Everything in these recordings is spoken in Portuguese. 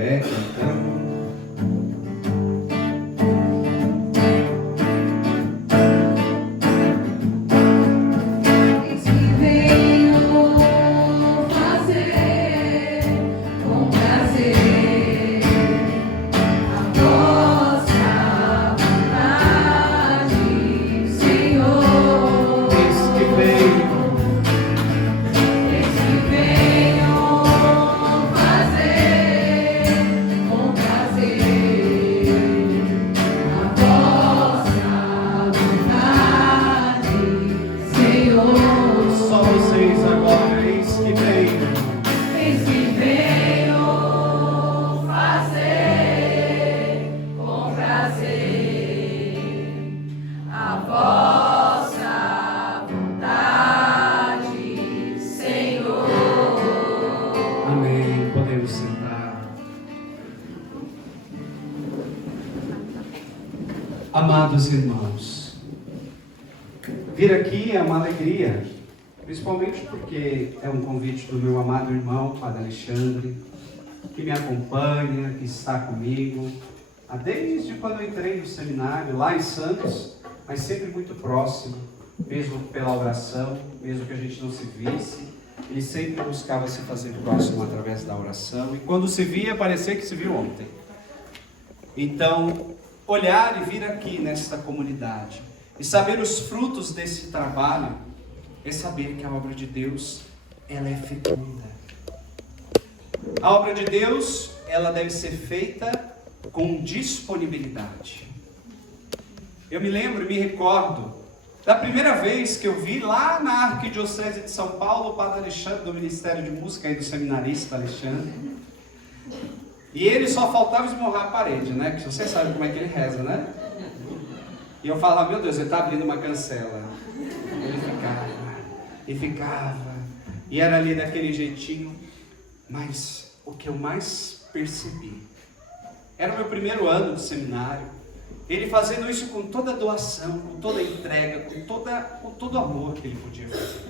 pé, cantando. Amados irmãos, vir aqui é uma alegria, principalmente porque é um convite do meu amado irmão, Padre Alexandre, que me acompanha, que está comigo, desde quando eu entrei no seminário, lá em Santos, mas sempre muito próximo, mesmo pela oração, mesmo que a gente não se visse, ele sempre buscava se fazer próximo através da oração, e quando se via, parecia que se viu ontem. Então, olhar e vir aqui nesta comunidade e saber os frutos desse trabalho é saber que a obra de Deus, ela é fecunda. A obra de Deus, ela deve ser feita com disponibilidade. Eu me lembro, me recordo da primeira vez que eu vi lá na Arquidiocese de São Paulo o Padre Alexandre, do Ministério de Música e do seminarista Alexandre. E ele só faltava esmurrar a parede, né? Que você sabe como é que ele reza, né? E eu falava, meu Deus, ele está abrindo uma cancela. Ele ficava, e era ali daquele jeitinho. Mas o que eu mais percebi, era o meu primeiro ano de seminário, ele fazendo isso com toda a doação, com toda a entrega, com todo o amor que ele podia fazer.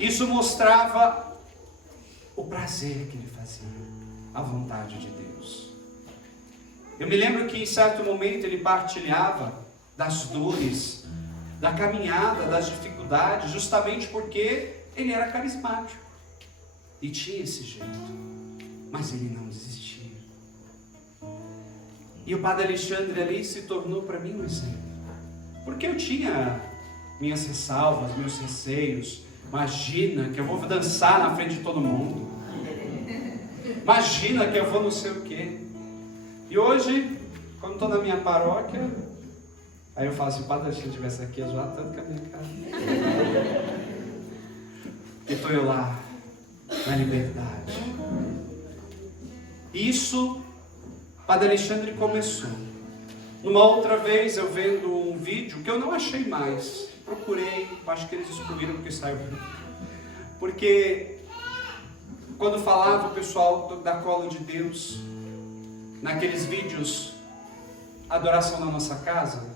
Isso mostrava o prazer que ele fazia, a vontade de Deus. Eu me lembro que em certo momento ele partilhava das dores, da caminhada, das dificuldades, justamente porque ele era carismático e tinha esse jeito, mas ele não desistia. E o Padre Alexandre ali se tornou para mim um exemplo, porque eu tinha minhas ressalvas, meus receios. Imagina que eu vou dançar na frente de todo mundo, imagina que eu vou não sei o quê. E hoje, quando estou na minha paróquia, aí eu falo assim, Padre Alexandre estivesse aqui, eu zoar tanto com a minha cara. E estou eu lá, na liberdade. Isso, Padre Alexandre começou. Numa outra vez, eu vendo um vídeo que eu não achei mais. Procurei, acho que eles excluíram porque saiu. Porque quando falava o pessoal da Cola de Deus, naqueles vídeos, Adoração na Nossa Casa,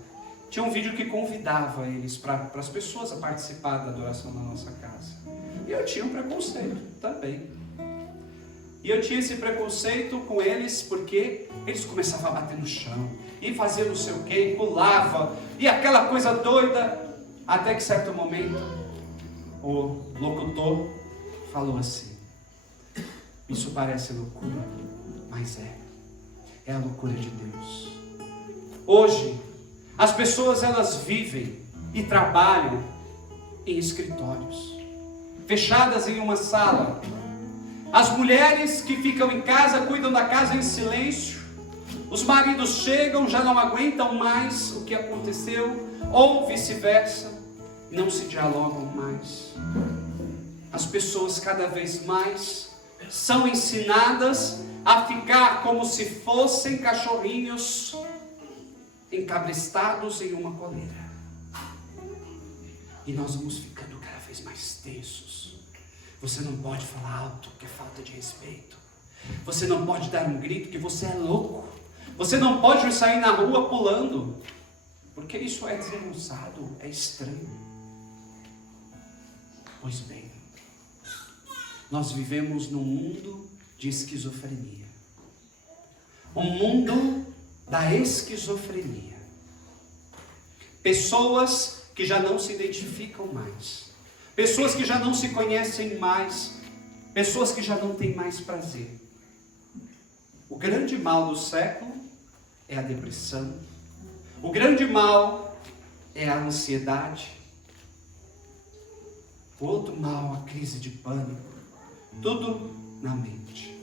tinha um vídeo que convidava eles para as pessoas a participar da Adoração na Nossa Casa. E eu tinha um preconceito também. E eu tinha esse preconceito com eles porque eles começavam a bater no chão, e fazer não sei o que, pulava, e aquela coisa doida, até que certo momento, o locutor falou assim, isso parece loucura, mas é a loucura de Deus. Hoje, as pessoas elas vivem e trabalham em escritórios, fechadas em uma sala. As mulheres que ficam em casa, cuidam da casa em silêncio. Os maridos chegam, já não aguentam mais o que aconteceu, ou vice-versa, não se dialogam mais. As pessoas cada vez mais são ensinadas a ficar como se fossem cachorrinhos encabrestados em uma coleira. E nós vamos ficando cada vez mais tensos. Você não pode falar alto, que é falta de respeito. Você não pode dar um grito, que você é louco. Você não pode sair na rua pulando, porque isso é desengonçado, é estranho. Pois bem, nós vivemos num mundo de esquizofrenia. Um mundo da esquizofrenia. Pessoas que já não se identificam mais. Pessoas que já não se conhecem mais. Pessoas que já não têm mais prazer. O grande mal do século é a depressão. O grande mal é a ansiedade. O outro mal, a crise de pânico. Tudo na mente.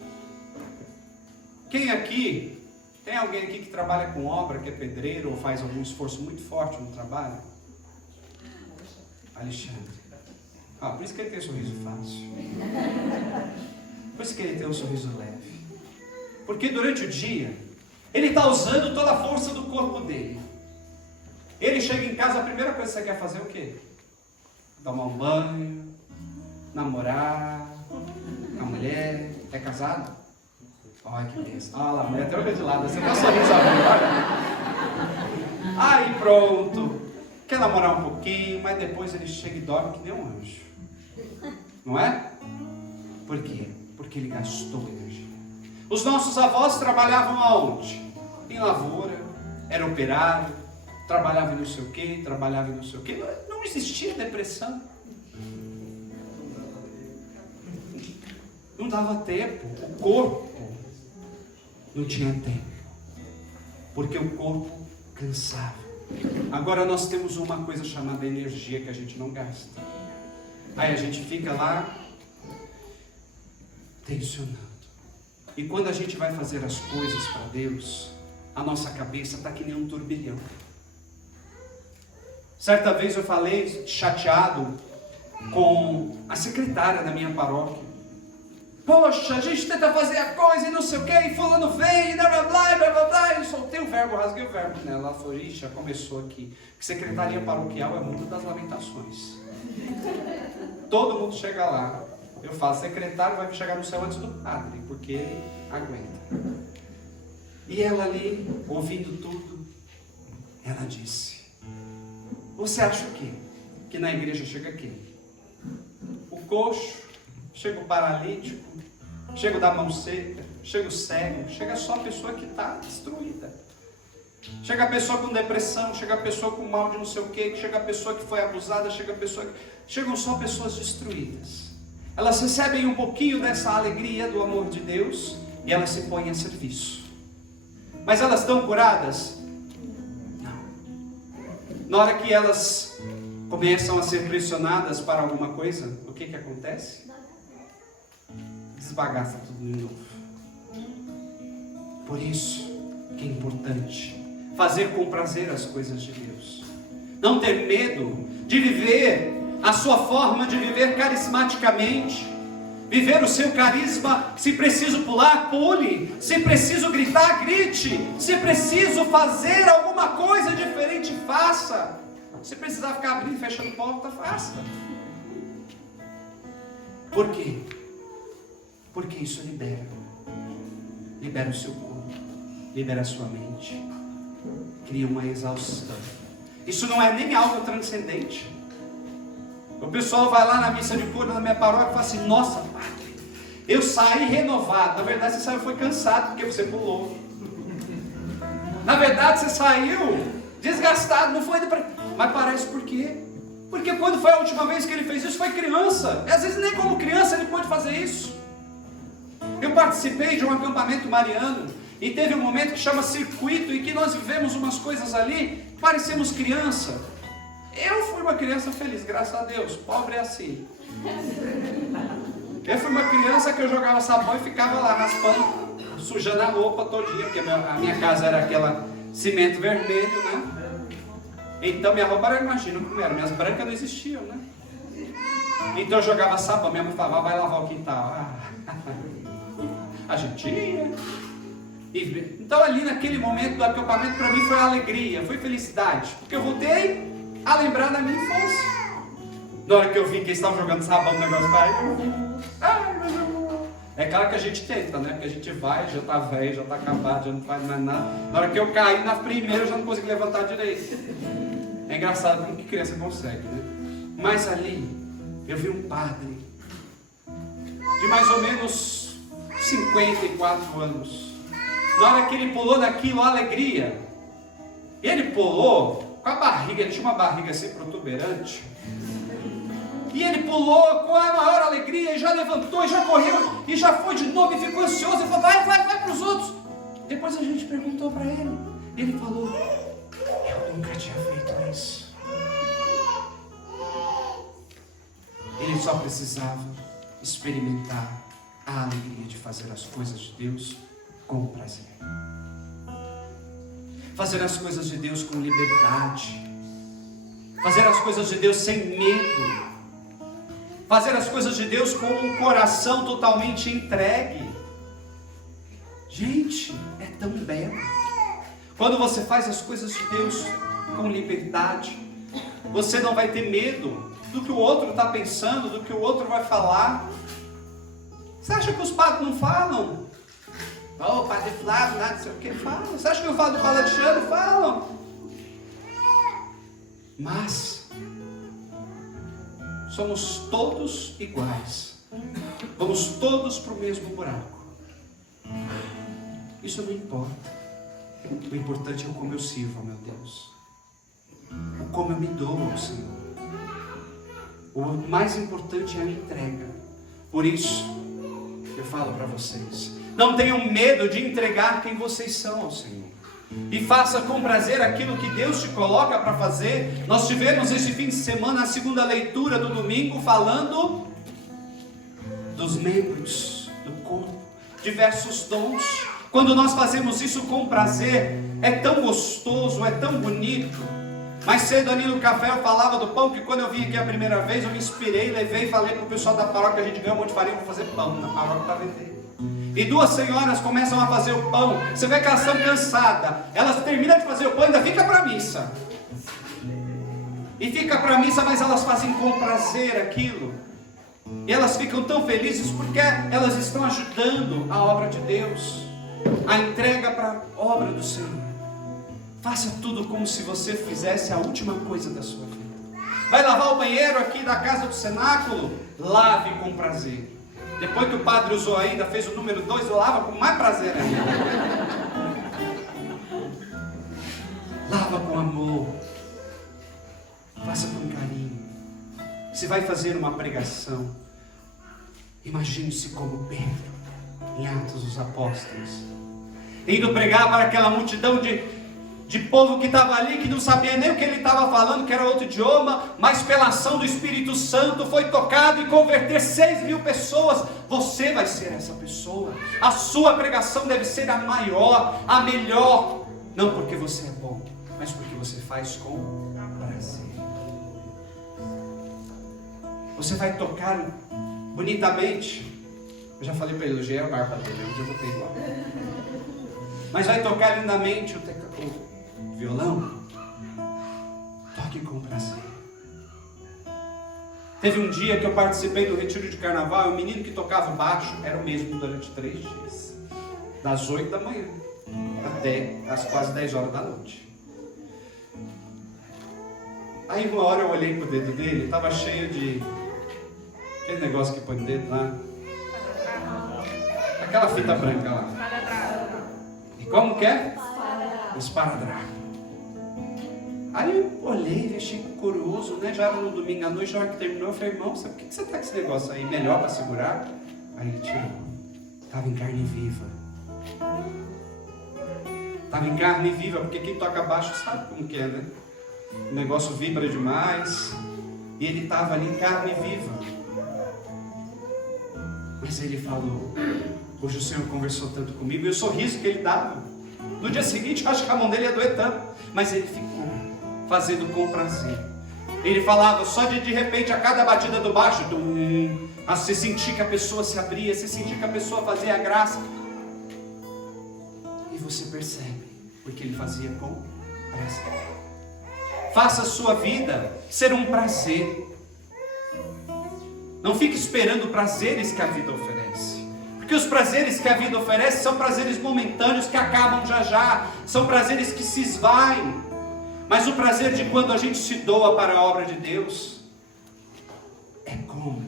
Quem aqui, tem alguém aqui que trabalha com obra, que é pedreiro, ou faz algum esforço muito forte no trabalho? Alexandre. Por isso que ele tem um sorriso fácil. Por isso que ele tem um sorriso leve. Porque durante o dia, ele está usando toda a força do corpo dele. Ele chega em casa, a primeira coisa que você quer fazer é o quê? Tomar um banho, namorar, com a mulher. É casado? Olha que beleza. Olha lá, a mulher até olhou de lado. Você tá sorriso agora. Aí pronto. Quer namorar um pouquinho, mas depois ele chega e dorme que nem um anjo. Não é? Por quê? Porque ele gastou energia. Os nossos avós trabalhavam aonde? Em lavoura, era operário, trabalhava em não sei o quê, trabalhava em não sei o quê. Não existia depressão. Não dava tempo. O corpo não tinha tempo. Porque o corpo cansava. Agora nós temos uma coisa chamada energia que a gente não gasta. Aí a gente fica lá tensionando. E quando a gente vai fazer as coisas para Deus, a nossa cabeça está que nem um turbilhão. Certa vez eu falei chateado com a secretária da minha paróquia. Poxa, a gente tenta fazer a coisa e não sei o que, e fulano vem, e blá blá blá, blá blá blá. Eu soltei o verbo, rasguei o verbo nela. Ela falou, ixi, já começou aqui. Que secretaria paroquial é o mundo das lamentações. Todo mundo chega lá. Eu falo, secretário vai chegar no céu antes do padre, porque ele aguenta. E ela ali, ouvindo tudo, ela disse, você acha o quê? Que na igreja chega quem? O coxo, chega o paralítico, chega o da mão seca, chega o cego, chega só a pessoa que está destruída. Chega a pessoa com depressão, chega a pessoa com mal de não sei o quê, chega a pessoa que foi abusada, chegam só pessoas destruídas. Elas recebem um pouquinho dessa alegria do amor de Deus e elas se põem a serviço. Mas elas estão curadas? Não. Na hora que elas começam a ser pressionadas para alguma coisa, o que acontece? Desbagaça tudo de novo. Por isso que é importante fazer com prazer as coisas de Deus. Não ter medo de viver a sua forma de viver carismaticamente. Viver o seu carisma. Se preciso pular, pule. Se preciso gritar, grite. Se preciso fazer alguma coisa diferente, faça. Se precisar ficar abrindo e fechando porta, faça. Por quê? Porque isso libera. Libera o seu corpo. Libera a sua mente. Cria uma exaustão. Isso não é nem algo transcendente. O pessoal vai lá na missa de cura da minha paróquia e fala assim, nossa, padre, eu saí renovado. Na verdade você saiu foi cansado porque você pulou. Na verdade você saiu desgastado, não foi... Mas parece por quê? Porque quando foi a última vez que ele fez isso foi criança. E às vezes nem como criança ele pôde fazer isso. Eu participei de um acampamento mariano e teve um momento que chama circuito e que nós vivemos umas coisas ali, parecemos criança. Eu fui uma criança feliz, graças a Deus. Pobre é assim. Eu fui uma criança que eu jogava sabão e ficava lá raspando, sujando a roupa todinha, porque a minha casa era aquela cimento vermelho, né? Então minha roupa era, imagina como era, minhas brancas não existiam, né? Então eu jogava sabão, minha mãe falava, vai lavar o quintal. A gente ia. Então ali naquele momento do acampamento para mim foi alegria, foi felicidade, porque eu voltei a lembrar da minha infância. Na hora que eu vi que eles estavam jogando sabão no negócio, é claro que a gente tenta, né? Porque a gente vai, já tá velho, já tá acabado, já não faz mais nada. Na hora que eu caí na primeira, eu já não consegui levantar direito. É engraçado como que criança consegue, né? Mas ali, eu vi um padre de mais ou menos 54 anos. Na hora que ele pulou naquilo, a alegria. Ele pulou com a barriga, ele tinha uma barriga assim protuberante. E ele pulou com a maior alegria, e já levantou, e já correu, e já foi de novo, e ficou ansioso, e falou, vai para os outros. Depois a gente perguntou para ele, e ele falou, eu nunca tinha feito isso. Ele só precisava experimentar a alegria de fazer as coisas de Deus com prazer. Fazer as coisas de Deus com liberdade. Fazer as coisas de Deus sem medo. Fazer as coisas de Deus com um coração totalmente entregue. Gente, é tão belo. Quando você faz as coisas de Deus com liberdade, você não vai ter medo do que o outro está pensando, do que o outro vai falar. Você acha que os padres não falam? Oh, o padre Flávio, nada, não sei o que, fala. Você acha que eu falo do padre Alexandre? Falam. Mas somos todos iguais. Vamos todos para o mesmo buraco. Isso não importa. O importante é o como eu sirvo, meu Deus. O como eu me dou ao Senhor. O mais importante é a entrega. Por isso, eu falo para vocês, não tenham medo de entregar quem vocês são ao Senhor. E faça com prazer aquilo que Deus te coloca para fazer. Nós tivemos este fim de semana a segunda leitura do domingo falando dos membros do corpo, diversos dons. Quando nós fazemos isso com prazer, é tão gostoso, é tão bonito. Mais cedo ali no café eu falava do pão, que quando eu vim aqui a primeira vez eu me inspirei, levei e falei para o pessoal da paróquia, a gente ganhou um monte de farinha para fazer pão na paróquia para vender. E duas senhoras começam a fazer o pão, você vê que elas estão cansadas, elas terminam de fazer o pão e ainda fica para a missa. E fica para a missa, mas elas fazem com prazer aquilo. E elas ficam tão felizes porque elas estão ajudando a obra de Deus, a entrega para a obra do Senhor. Faça tudo como se você fizesse a última coisa da sua vida. Vai lavar o banheiro aqui da casa do cenáculo? Lave com prazer. Depois que o padre usou ainda, fez o número 2, lava com mais prazer ainda. Lava com amor. Faça com carinho. Se vai fazer uma pregação, imagine-se como Pedro, em Atos dos Apóstolos, indo pregar para aquela multidão de povo que estava ali, que não sabia nem o que ele estava falando, que era outro idioma, mas pela ação do Espírito Santo foi tocado e converter 6.000 pessoas. Você vai ser essa pessoa. A sua pregação deve ser a maior, a melhor, não porque você é bom, mas porque você faz com prazer. Você vai tocar bonitamente. Eu já falei para ele, hoje é a barba dele, hoje eu vou ter igual. Mas vai tocar lindamente o violão. Toque com prazer. Teve um dia que eu participei do retiro de carnaval, e o menino que tocava baixo era o mesmo durante 3 dias, das 8 da manhã até as quase 10 horas da noite. Aí uma hora eu olhei pro dedo dele, estava cheio de aquele negócio que põe no dedo lá, aquela fita branca lá. E como que é? Esparadrapo. Aí eu olhei, achei curioso, né? Já era no domingo à noite, já que terminou, eu falei, irmão, sabe por que você tá com esse negócio aí? Melhor para segurar? Aí ele tirou. Estava em carne viva. Estava em carne viva, porque quem toca baixo sabe como que é, né? O negócio vibra demais. E ele estava ali em carne viva. Mas ele falou, hoje o Senhor conversou tanto comigo, e o sorriso que ele dava. No dia seguinte, eu acho que a mão dele ia doer tanto. Mas ele ficou fazendo com prazer. Ele falava, só de repente, a cada batida do baixo, você sentir que a pessoa se abria, você sentir que a pessoa fazia a graça. E você percebe, porque ele fazia com prazer. Faça a sua vida ser um prazer. Não fique esperando prazeres que a vida oferece. Porque os prazeres que a vida oferece são prazeres momentâneos que acabam já já. São prazeres que se esvaem. Mas o prazer de quando a gente se doa para a obra de Deus é como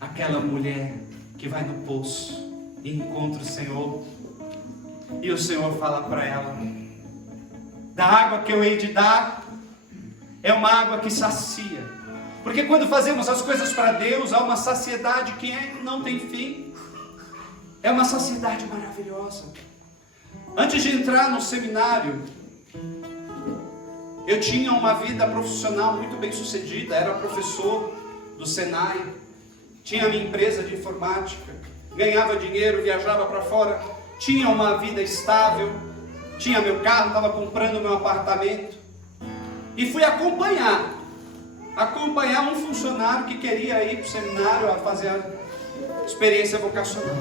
aquela mulher que vai no poço e encontra o Senhor E o Senhor fala para ela: da água que eu hei de dar, é uma água que sacia. Porque quando fazemos as coisas para Deus, há uma saciedade que não tem fim. É uma saciedade maravilhosa. Antes de entrar no seminário, eu tinha uma vida profissional muito bem sucedida. Era professor do Senai, tinha minha empresa de informática, ganhava dinheiro, viajava para fora, tinha uma vida estável, tinha meu carro, estava comprando meu apartamento. E fui acompanhar um funcionário que queria ir para o seminário a fazer a experiência vocacional.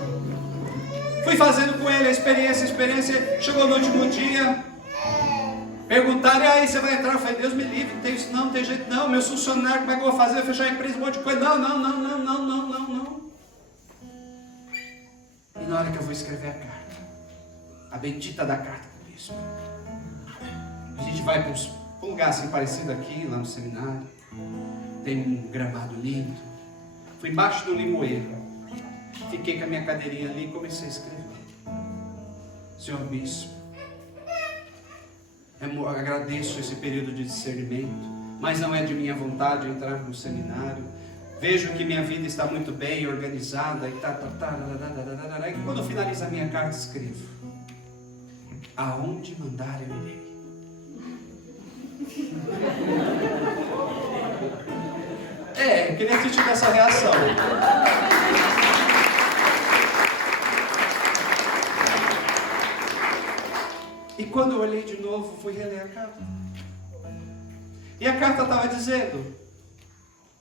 Fui fazendo com ele a experiência, chegou no último dia, perguntaram: e aí, você vai entrar? Eu falei: Deus me livre, não tem isso não, não tem jeito não, meu funcionário, como é que eu vou fazer? Fechar a empresa, um monte de coisa. Não. E na hora que eu vou escrever a carta, a bendita da carta do bispo, a gente vai para um lugar assim parecido aqui, lá no seminário, tem um gramado lindo, fui embaixo do limoeiro, fiquei com a minha cadeirinha ali e comecei a escrever: Senhor bispo, eu agradeço esse período de discernimento, mas não é de minha vontade entrar no seminário. Vejo que minha vida está muito bem organizada e e quando eu finalizo a minha carta, escrevo: aonde mandar eu irei. Eu queria ter tido essa reação. E quando eu olhei de novo, fui reler a carta. E a carta estava dizendo: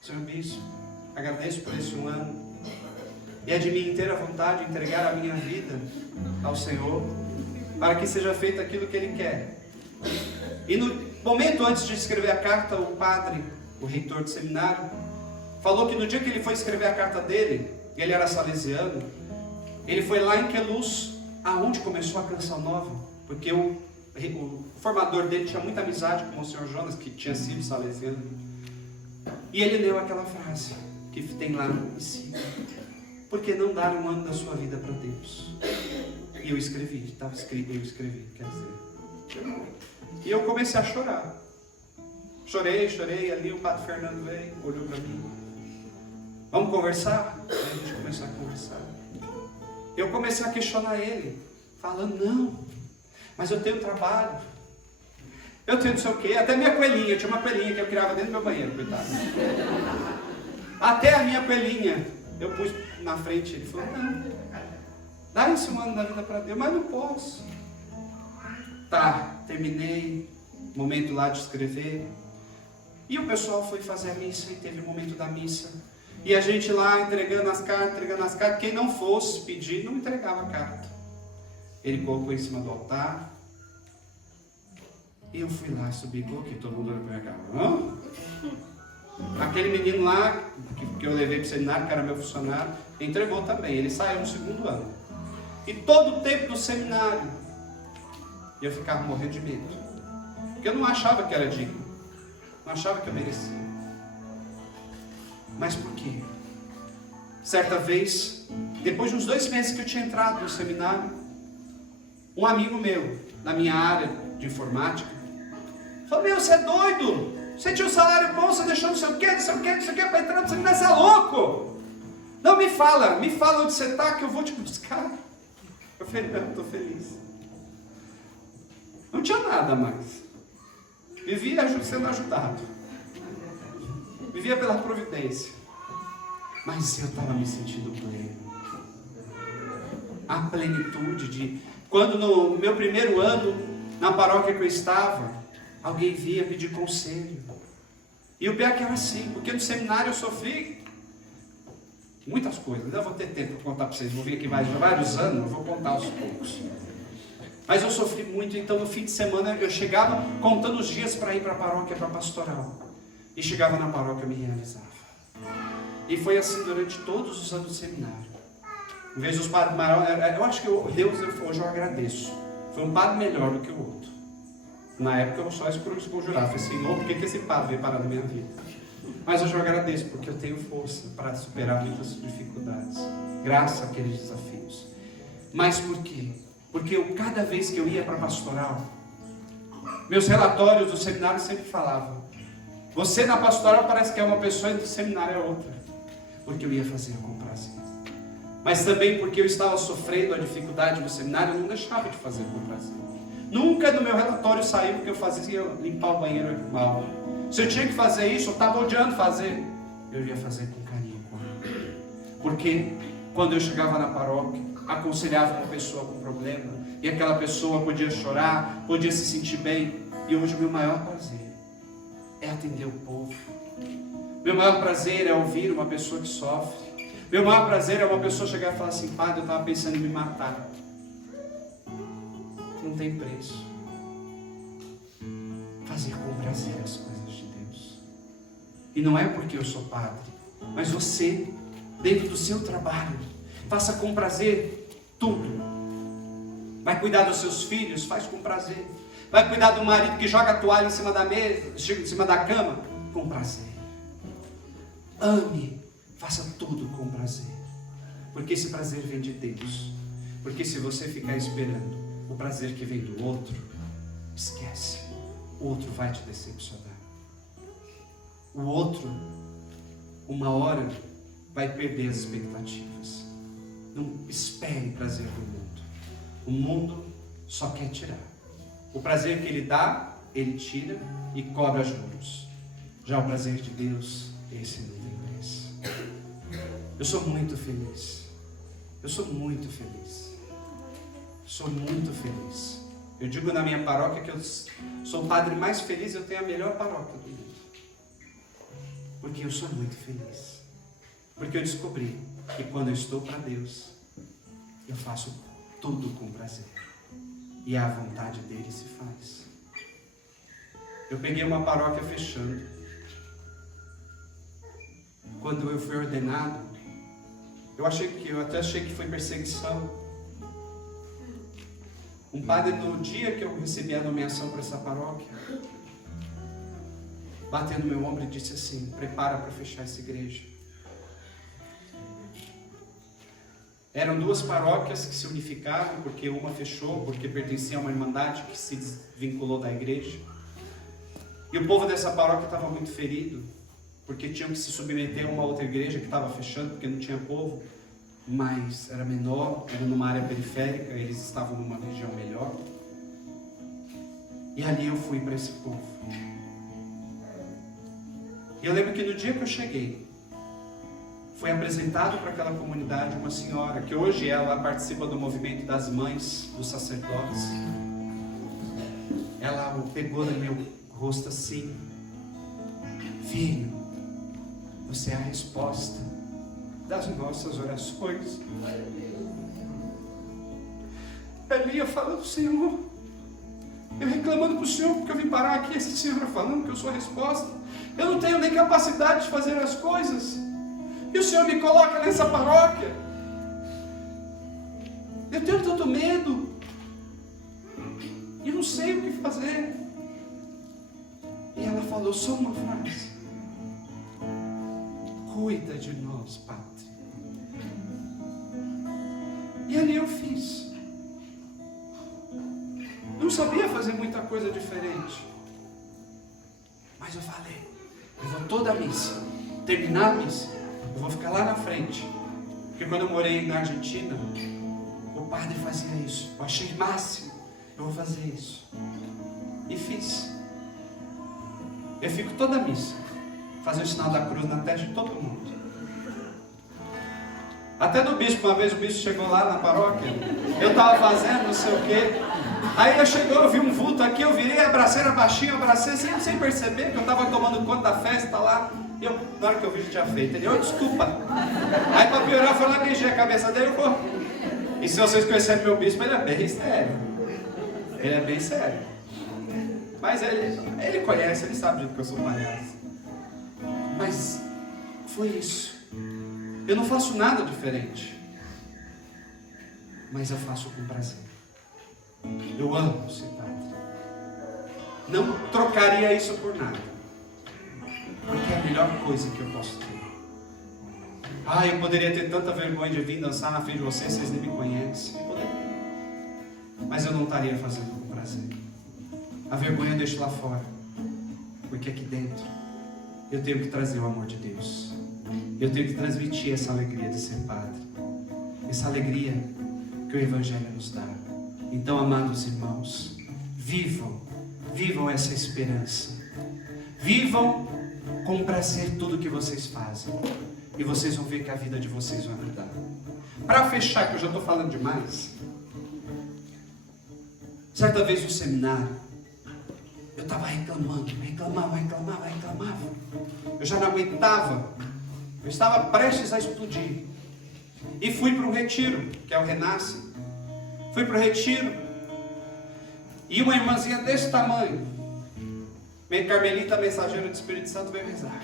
Senhor bispo, agradeço por esse um ano. E é de minha inteira vontade entregar a minha vida ao Senhor, para que seja feito aquilo que Ele quer. E no momento antes de escrever a carta, o padre, o reitor do seminário, falou que no dia que ele foi escrever a carta dele, ele era salesiano, ele foi lá em Queluz, aonde começou a Canção Nova, porque o formador dele tinha muita amizade com o Sr. Jonas, que tinha sido salesiano. E ele leu aquela frase que tem lá em cima: por que não dar um ano da sua vida para Deus? E eu escrevi, estava escrito, eu escrevi, quer dizer. E eu comecei a chorar. Chorei, ali o padre Fernando veio, olhou para mim: vamos conversar? Aí a gente começou a conversar. Eu comecei a questionar ele, falando: não, mas eu tenho trabalho, eu tenho não sei o quê, até minha coelhinha, eu tinha uma coelhinha que eu criava dentro do meu banheiro, coitado. Até a minha coelhinha, eu pus na frente, ele falou: não, dá esse um ano da vida para Deus, mas não posso. Tá, terminei, momento lá de escrever, e o pessoal foi fazer a missa, e teve o momento da missa, e a gente lá entregando as cartas, quem não fosse pedir, não entregava a carta. Ele colocou em cima do altar, e eu fui lá, subi, coloquei, todo mundo olhou para minha cara. Aquele menino lá, que eu levei para o seminário, que era meu funcionário, entregou também, ele saiu no segundo ano. E todo o tempo do seminário, eu ficava morrendo de medo, porque eu não achava que era digno, não achava que eu merecia. Mas por quê? Certa vez, depois de uns 2 meses que eu tinha entrado no seminário, um amigo meu, na minha área de informática, falou: meu, você é doido? Você tinha um salário bom, você deixou não sei o que para entrar no seminário, você é louco? Não, me fala onde você está que eu vou te buscar. Eu falei: não, estou feliz. Não tinha nada mais. Vivia sendo ajudado. Vivia pela providência. Mas eu estava me sentindo pleno. A plenitude de... Quando no meu primeiro ano, na paróquia que eu estava, alguém via pedir conselho. E o pior é que era assim, porque no seminário eu sofri muitas coisas. Eu vou ter tempo para contar para vocês. Vou vir aqui vários anos, eu vou contar aos poucos. Mas eu sofri muito, então no fim de semana eu chegava contando os dias para ir para a paróquia, para a pastoral. E chegava na paróquia e me realizava. E foi assim durante todos os anos do seminário. Em vez dos padres maiores, eu acho que Deus, hoje eu agradeço. Foi um padre melhor do que o outro. Na época eu só esconjurava, falei: Senhor, por que esse padre veio parar na minha vida? Mas hoje eu agradeço, porque eu tenho força para superar muitas dificuldades, graças àqueles desafios. Mas por quê? Porque cada vez que eu ia para a pastoral, meus relatórios do seminário sempre falavam: você na pastoral parece que é uma pessoa e no seminário é outra. Porque eu ia fazer com prazer. Mas também porque eu estava sofrendo a dificuldade no seminário, eu não deixava de fazer com prazer. Nunca no meu relatório saiu que eu fazia limpar o banheiro mal. Se eu tinha que fazer isso, eu estava odiando fazer, eu ia fazer com carinho, com amor. Porque quando eu chegava na paróquia, aconselhava uma pessoa com problema, e aquela pessoa podia chorar, podia se sentir bem. E hoje o meu maior prazer é atender o povo. Meu maior prazer é ouvir uma pessoa que sofre. Meu maior prazer é uma pessoa chegar e falar assim: padre, eu estava pensando em me matar. Não tem preço. Fazer com prazer as coisas de Deus. E não é porque eu sou padre, mas você, dentro do seu trabalho, faça com prazer tudo. Vai cuidar dos seus filhos, faz com prazer. Vai cuidar do marido que joga a toalha em cima da mesa, em cima da cama, com prazer. Ame, faça tudo com prazer. Porque esse prazer vem de Deus. Porque se você ficar esperando o prazer que vem do outro, esquece. O outro vai te decepcionar. O outro, uma hora, vai perder as expectativas. Não espere prazer do mundo. O mundo só quer tirar. O prazer que ele dá, ele tira e cobra juros. Já o prazer de Deus, esse não tem preço. Eu sou muito feliz. Eu sou muito feliz. Sou muito feliz. Eu digo na minha paróquia que eu sou o padre mais feliz, eu tenho a melhor paróquia do mundo. Porque eu sou muito feliz. Porque eu descobri que quando eu estou para Deus, eu faço tudo com prazer. E a vontade dele se faz. Eu peguei uma paróquia fechando. Quando eu fui ordenado, eu até achei que foi perseguição. Um padre, no dia que eu recebi a nomeação para essa paróquia, bateu no meu ombro e disse assim: prepara para fechar essa igreja. Eram duas paróquias que se unificaram, porque uma fechou, porque pertencia a uma irmandade que se desvinculou da igreja. E o povo dessa paróquia estava muito ferido, porque tinham que se submeter a uma outra igreja que estava fechando, porque não tinha povo, mas era menor, era numa área periférica, eles estavam numa região melhor. E ali eu fui para esse povo. E eu lembro que no dia que eu cheguei, foi apresentado para aquela comunidade uma senhora, que hoje ela participa do movimento das mães dos sacerdotes. Ela pegou no meu rosto assim: filho, você é a resposta das nossas orações. Ali eu falando: Senhor, eu reclamando para o Senhor porque eu vim parar aqui, essa senhora falando que eu sou a resposta. Eu não tenho nem capacidade de fazer as coisas. E o Senhor me coloca nessa paróquia. Eu tenho tanto medo. E não sei o que fazer. E ela falou só uma frase: cuida de nós, Padre. E ali eu fiz. Não sabia fazer muita coisa diferente. Mas eu falei: eu vou toda a missa, terminar a missa, eu vou ficar lá na frente. Porque quando eu morei na Argentina, o padre fazia isso. Eu achei máximo. Eu vou fazer isso. E fiz. Eu fico toda a missa, fazer o sinal da cruz na testa de todo mundo. Até do bispo, uma vez o bispo chegou lá na paróquia, eu estava fazendo não sei o quê. Aí ele chegou, eu vi um vulto aqui, eu virei, abracei na baixinha, abracei sem perceber que eu estava tomando conta da festa lá. E eu, na hora que eu vi, tinha feito. Ele: ô, desculpa. Aí para piorar, eu fui lá, beijei a cabeça dele e vou. E se vocês conhecerem meu bispo, ele é bem sério. Ele é bem sério. Mas ele conhece, ele sabe que eu sou palhaço. Mas foi isso. Eu não faço nada diferente. Mas eu faço com prazer. Eu amo ser padre. Não trocaria isso por nada. Porque é a melhor coisa que eu posso ter. Eu poderia ter tanta vergonha de vir dançar na frente de vocês nem me conhecem. mas eu não estaria fazendo com prazer. A vergonha eu deixo lá fora, porque aqui dentro eu tenho que trazer o amor de Deus. Eu tenho que transmitir essa alegria de ser padre, essa alegria que o Evangelho nos dá. Então, amados irmãos, vivam essa esperança. Vivam com prazer tudo que vocês fazem. E vocês vão ver que a vida de vocês vai mudar. Para fechar, que eu já estou falando demais. Certa vez no seminário, eu estava reclamava. Eu já não aguentava. Eu estava prestes a explodir. E fui para um retiro, que é o Renasce. Fui para o retiro. E uma irmãzinha desse tamanho, meio carmelita, mensageira do Espírito Santo, veio rezar.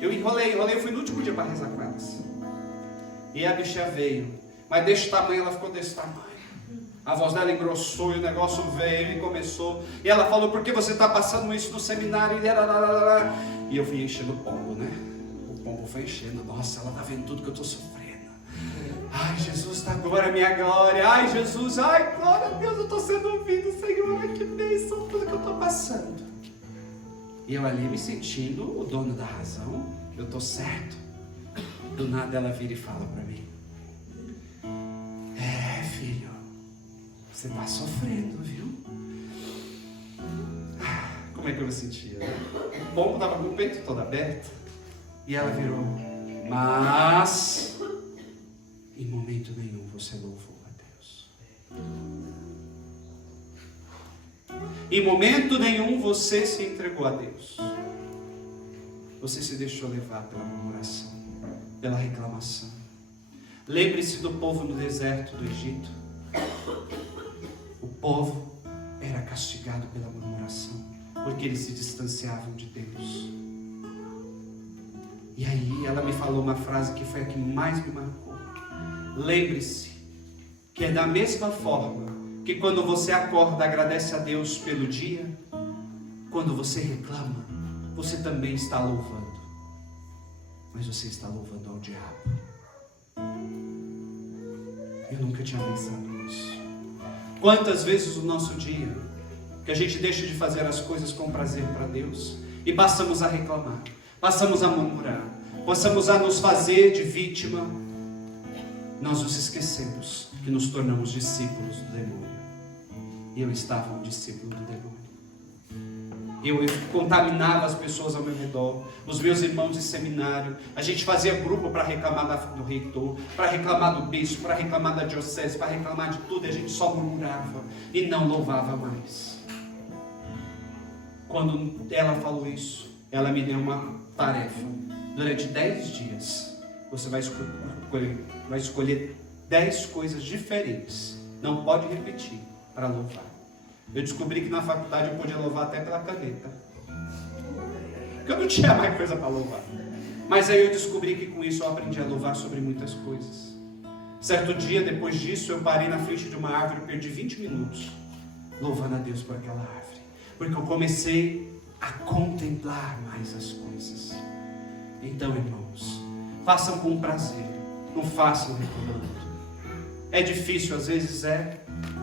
Eu enrolei, eu fui no último dia para rezar com elas. E a bicha veio, mas desse tamanho, ela ficou desse tamanho. A voz dela engrossou e o negócio veio e começou. E ela falou, por que você está passando isso no seminário? E eu fui enchendo o pombo, né? O pombo foi enchendo. Nossa, ela está vendo tudo que eu estou sofrendo. Ai, Jesus, está agora a minha glória. Ai, Jesus, ai, glória a Deus, eu estou sendo ouvido, Senhor. Ai, que bênção, tudo que eu estou passando. E eu ali me sentindo o dono da razão. Eu estou certo. Do nada ela vira e fala para mim, filho, você está sofrendo, viu? Como é que eu me sentia? O pombo estava com o peito todo aberto. E ela virou, mas em momento nenhum você louvou a Deus. Em momento nenhum você se entregou a Deus. Você se deixou levar pela murmuração, pela reclamação. Lembre-se do povo no deserto do Egito. O povo era castigado pela murmuração, porque eles se distanciavam de Deus. E aí ela me falou uma frase que foi a que mais me marcou. Lembre-se que é da mesma forma que quando você acorda, agradece a Deus pelo dia, quando você reclama, você também está louvando. Mas você está louvando ao diabo. Eu nunca tinha pensado nisso. Quantas vezes no nosso dia que a gente deixa de fazer as coisas com prazer para Deus e passamos a reclamar, passamos a murmurar, passamos a nos fazer de vítima. Nós nos esquecemos que nos tornamos discípulos do demônio. E eu estava um discípulo do demônio. Eu contaminava as pessoas ao meu redor, os meus irmãos de seminário. A gente fazia grupo para reclamar do reitor, para reclamar do bispo, para reclamar da diocese, para reclamar de tudo. E a gente só murmurava e não louvava mais. Quando ela falou isso, ela me deu uma tarefa. Durante 10 dias, você vai escolher 10 coisas diferentes. Não pode repetir para louvar. Eu descobri que na faculdade eu podia louvar até pela caneta. Porque eu não tinha mais coisa para louvar. Mas aí eu descobri que com isso eu aprendi a louvar sobre muitas coisas. Certo dia, depois disso, eu parei na frente de uma árvore e perdi 20 minutos louvando a Deus por aquela árvore. Porque eu comecei a contemplar mais as coisas. Então, irmãos, façam com prazer, não façam reclamando. É difícil, às vezes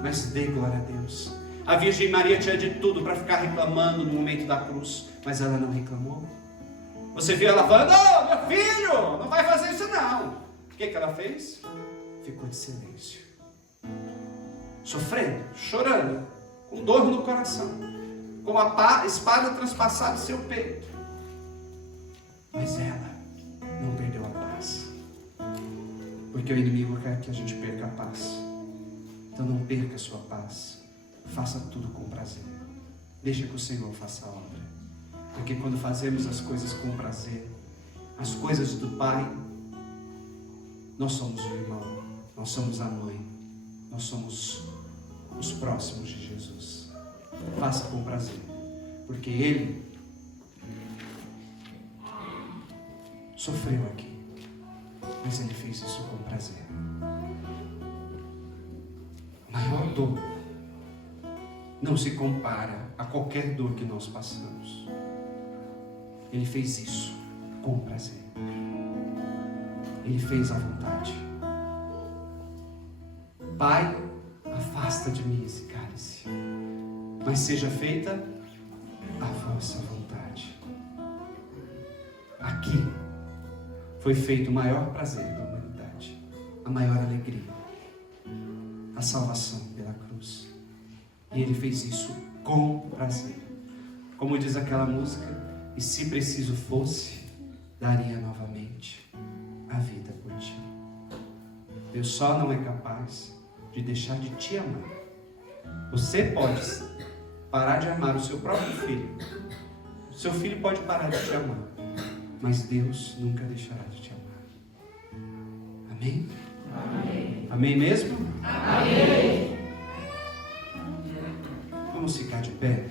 mas dê glória a Deus. A Virgem Maria tinha de tudo para ficar reclamando no momento da cruz, mas ela não reclamou. Você viu ela falando, meu filho, não vai fazer isso não. O que ela fez? Ficou de silêncio. Sofrendo, chorando, com dor no coração, com a espada transpassada em seu peito. Mas ela não perdeu a paz. Porque o inimigo quer que a gente perca a paz. Então não perca a sua paz. Faça tudo com prazer. Deixa que o Senhor faça a obra. Porque quando fazemos as coisas com prazer, as coisas do Pai, nós somos o irmão, nós somos a mãe, nós somos os próximos de Jesus. Faça com prazer. Porque Ele sofreu aqui, mas Ele fez isso com prazer. A maior dor não se compara a qualquer dor que nós passamos. Ele fez isso com prazer. Ele fez à vontade. Pai, afasta Passa de mim esse cálice, mas seja feita a vossa vontade. Aqui foi feito o maior prazer da humanidade, a maior alegria, a salvação pela cruz. E ele fez isso com prazer. Como diz aquela música, e se preciso fosse, daria novamente a vida por ti. Deus só não é capaz de deixar de te amar. Você pode parar de amar o seu próprio filho. O seu filho pode parar de te amar, mas Deus nunca deixará de te amar. Amém? Amém. Amém mesmo? Amém. Vamos ficar de pé?